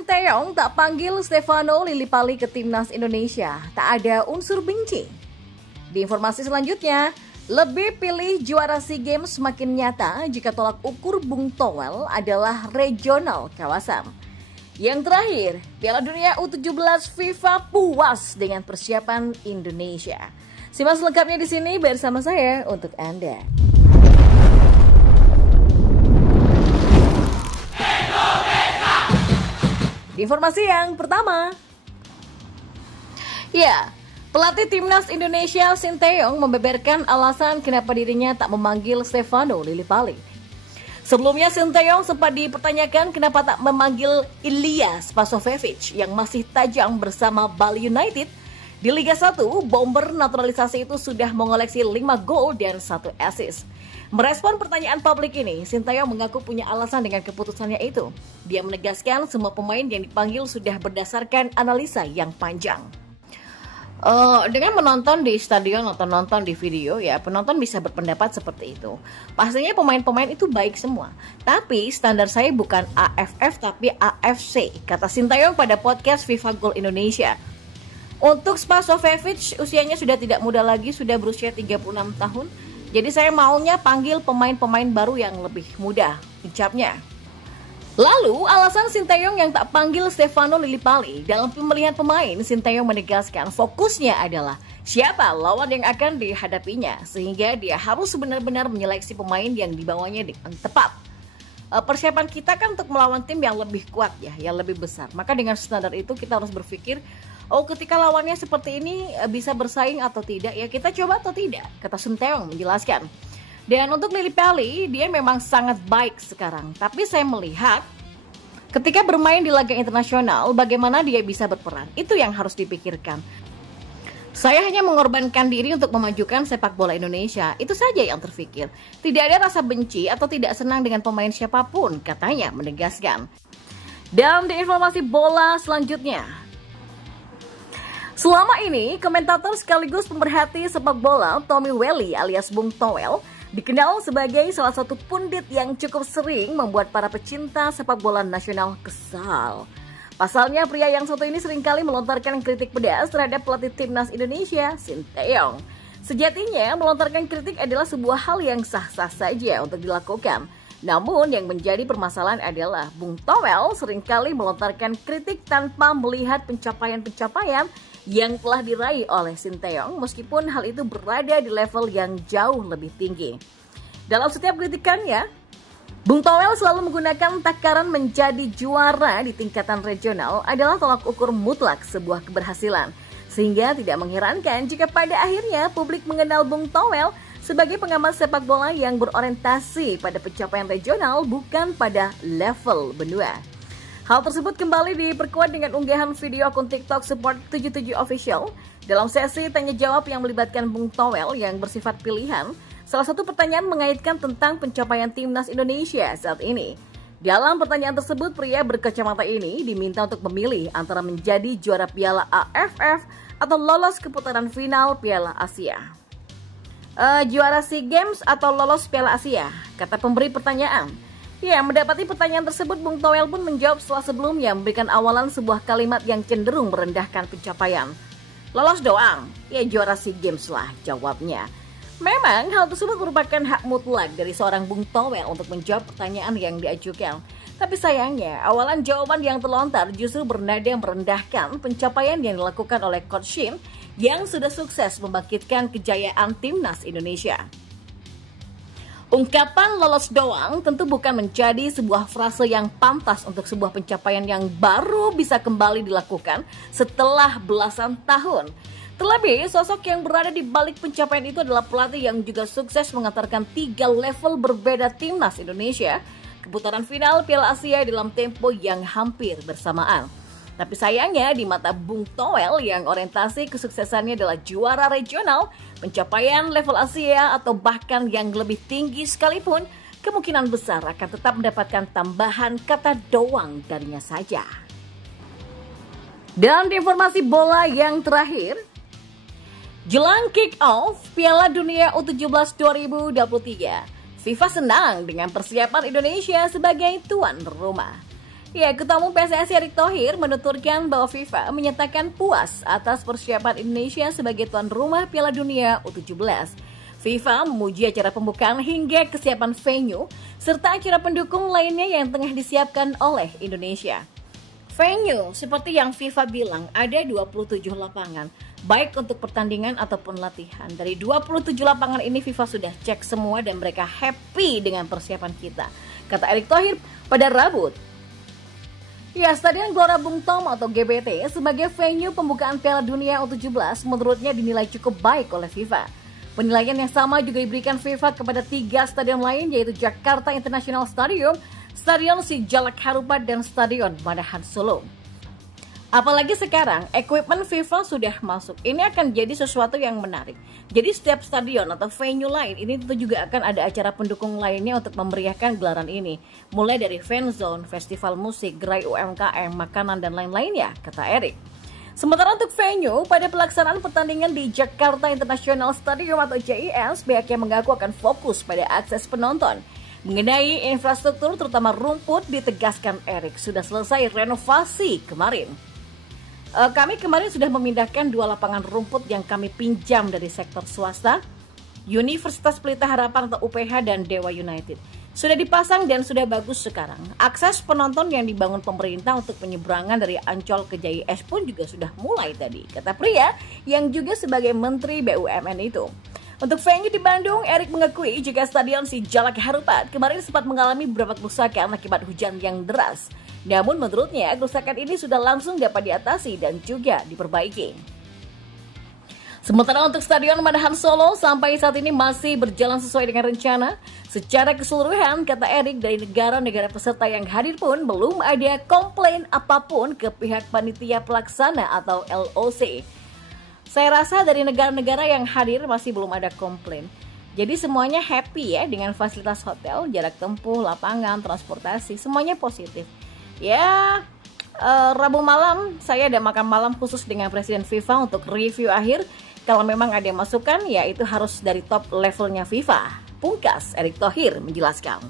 Sinteyong tak panggil Stefano Lillipali ke timnas Indonesia, tak ada unsur benci. Di informasi selanjutnya, lebih pilih juara SEA Games semakin nyata jika tolak ukur Bung Toel adalah regional kawasan. Yang terakhir, Piala Dunia U17 FIFA puas dengan persiapan Indonesia. Simak selengkapnya di sini bersama saya untuk Anda. Informasi yang pertama, pelatih timnas Indonesia Sinteyong membeberkan alasan kenapa dirinya tak memanggil Stefano Lillipali. Sebelumnya Sinteyong sempat dipertanyakan kenapa tak memanggil Ilija Spasojevic yang masih tajam bersama Bali United. Di Liga 1, bomber naturalisasi itu sudah mengoleksi 5 gol dan 1 assist. Merespon pertanyaan publik ini, Sinteyong mengaku punya alasan dengan keputusannya itu. Dia menegaskan semua pemain yang dipanggil sudah berdasarkan analisa yang panjang. Dengan menonton di stadion atau nonton di video, penonton bisa berpendapat seperti itu. Pastinya pemain-pemain itu baik semua. Tapi standar saya bukan AFF tapi AFC, kata Sinteyong pada podcast FIFA Goal Indonesia. Untuk Spasojevic, usianya sudah tidak muda lagi, sudah berusia 36 tahun. Jadi saya maunya panggil pemain-pemain baru yang lebih muda, ucapnya. Lalu alasan Sinteyong yang tak panggil Stefano Lillipali dalam pemilihan pemain, Sinteyong menegaskan fokusnya adalah siapa lawan yang akan dihadapinya, sehingga dia harus benar-benar menyeleksi pemain yang dibawanya dengan tepat. Persiapan kita kan untuk melawan tim yang lebih kuat yang lebih besar. Maka dengan standar itu kita harus berpikir, ketika lawannya seperti ini bisa bersaing atau tidak, kita coba atau tidak, kata Sinteyong menjelaskan. Dan untuk Lillipali, dia memang sangat baik sekarang. Tapi saya melihat ketika bermain di laga internasional, bagaimana dia bisa berperan. Itu yang harus dipikirkan. Saya hanya mengorbankan diri untuk memajukan sepak bola Indonesia. Itu saja yang terfikir. Tidak ada rasa benci atau tidak senang dengan pemain siapapun, katanya menegaskan. Dan di informasi bola selanjutnya, selama ini, komentator sekaligus pemerhati sepak bola Tommy Welly alias Bung Toel dikenal sebagai salah satu pundit yang cukup sering membuat para pecinta sepak bola nasional kesal. Pasalnya, pria yang satu ini seringkali melontarkan kritik pedas terhadap pelatih timnas Indonesia, Sinteyong. Sejatinya, melontarkan kritik adalah sebuah hal yang sah-sah saja untuk dilakukan. Namun yang menjadi permasalahan adalah Bung Toel seringkali melontarkan kritik tanpa melihat pencapaian-pencapaian yang telah diraih oleh Sinteyong meskipun hal itu berada di level yang jauh lebih tinggi. Dalam setiap kritikannya, Bung Toel selalu menggunakan takaran menjadi juara di tingkatan regional adalah tolak ukur mutlak sebuah keberhasilan. Sehingga tidak mengherankan jika pada akhirnya publik mengenal Bung Toel sebagai pengamat sepak bola yang berorientasi pada pencapaian regional bukan pada level benua. Hal tersebut kembali diperkuat dengan unggahan video akun TikTok Support 77 Official dalam sesi tanya jawab yang melibatkan Bung Toel yang bersifat pilihan. Salah satu pertanyaan mengaitkan tentang pencapaian timnas Indonesia saat ini. Dalam pertanyaan tersebut, pria berkacamata ini diminta untuk memilih antara menjadi juara Piala AFF atau lolos ke putaran final Piala Asia. Juara SEA Games atau lolos Piala Asia, kata pemberi pertanyaan. Mendapati pertanyaan tersebut, Bung Toel pun menjawab setelah sebelumnya memberikan awalan sebuah kalimat yang cenderung merendahkan pencapaian. Lolos doang, juara SEA Games lah, jawabnya. Memang hal tersebut merupakan hak mutlak dari seorang Bung Toel untuk menjawab pertanyaan yang diajukan. Tapi sayangnya, awalan jawaban yang terlontar justru bernada merendahkan pencapaian yang dilakukan oleh Coach Shin yang sudah sukses membangkitkan kejayaan timnas Indonesia. Ungkapan lolos doang tentu bukan menjadi sebuah frase yang pantas untuk sebuah pencapaian yang baru bisa kembali dilakukan setelah belasan tahun. Terlebih, sosok yang berada di balik pencapaian itu adalah pelatih yang juga sukses mengantarkan 3 level berbeda timnas Indonesia ke putaran final Piala Asia dalam tempo yang hampir bersamaan. Tapi sayangnya di mata Bung Toel yang orientasi kesuksesannya adalah juara regional, pencapaian level Asia atau bahkan yang lebih tinggi sekalipun, kemungkinan besar akan tetap mendapatkan tambahan kata doang darinya saja. Dan di informasi bola yang terakhir, jelang kick-off Piala Dunia U17 2023, FIFA senang dengan persiapan Indonesia sebagai tuan rumah. Ya, Ketua Umum PSSI Erick Thohir menuturkan bahwa FIFA menyatakan puas atas persiapan Indonesia sebagai tuan rumah Piala Dunia U17. FIFA memuji acara pembukaan hingga kesiapan venue, serta acara pendukung lainnya yang tengah disiapkan oleh Indonesia. Venue, seperti yang FIFA bilang, ada 27 lapangan, baik untuk pertandingan ataupun latihan. Dari 27 lapangan ini FIFA sudah cek semua dan mereka happy dengan persiapan kita, kata Erick Thohir pada Rabu. Ya, Stadion Gelora Bung Tomo atau GBT sebagai venue pembukaan Piala Dunia U17 menurutnya dinilai cukup baik oleh FIFA. Penilaian yang sama juga diberikan FIFA kepada 3 stadion lain, yaitu Jakarta International Stadium, Stadion Sijalak Harupat, dan Stadion Manahan Solo. Apalagi sekarang, equipment FIFA sudah masuk. Ini akan jadi sesuatu yang menarik. Jadi setiap stadion atau venue lain ini tentu juga akan ada acara pendukung lainnya untuk memeriahkan gelaran ini. Mulai dari fan zone, festival musik, gerai UMKM, makanan, dan lain-lainnya, kata Erick. Sementara untuk venue, pada pelaksanaan pertandingan di Jakarta International Stadium atau JIS, pihaknya mengaku akan fokus pada akses penonton. Mengenai infrastruktur, terutama rumput, ditegaskan Erick sudah selesai renovasi kemarin. Kami kemarin sudah memindahkan 2 lapangan rumput yang kami pinjam dari sektor swasta, Universitas Pelita Harapan atau UPH dan Dewa United. Sudah dipasang dan sudah bagus sekarang. Akses penonton yang dibangun pemerintah untuk penyeberangan dari Ancol ke JIS pun juga sudah mulai tadi, kata pria yang juga sebagai Menteri BUMN itu. Untuk venue di Bandung, Erick mengakui jika Stadion Sijalak Harupat kemarin sempat mengalami beberapa kerusakan akibat hujan yang deras. Namun menurutnya, kerusakan ini sudah langsung dapat diatasi dan juga diperbaiki. Sementara untuk Stadion Manahan Solo, sampai saat ini masih berjalan sesuai dengan rencana. Secara keseluruhan, kata Erick, dari negara-negara peserta yang hadir pun belum ada komplain apapun ke pihak panitia pelaksana atau LOC. Saya rasa dari negara-negara yang hadir masih belum ada komplain. Jadi semuanya happy ya dengan fasilitas hotel, jarak tempuh, lapangan, transportasi, semuanya positif. Ya, Rabu malam saya ada makan malam khusus dengan Presiden FIFA untuk review akhir. Kalau memang ada masukan, ya itu harus dari top levelnya FIFA. Pungkas Erick Thohir menjelaskan.